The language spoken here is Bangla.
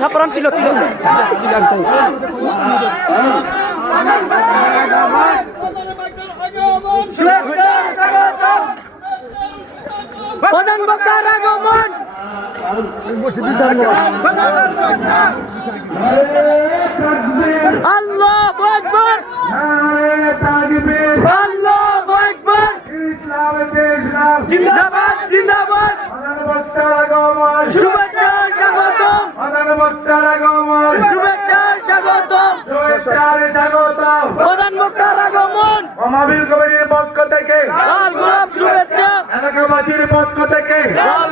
Laporan tilo. Badan bakar agumon. Allahu Akbar. Allahu Akbar. Zindabad, zindabad. শুভেচ্ছা স্বাগতম। শুভেচ্ছা স্বাগতম। প্রধান বক্তার আগমন। মাহফিল কমিটির পক্ষ থেকে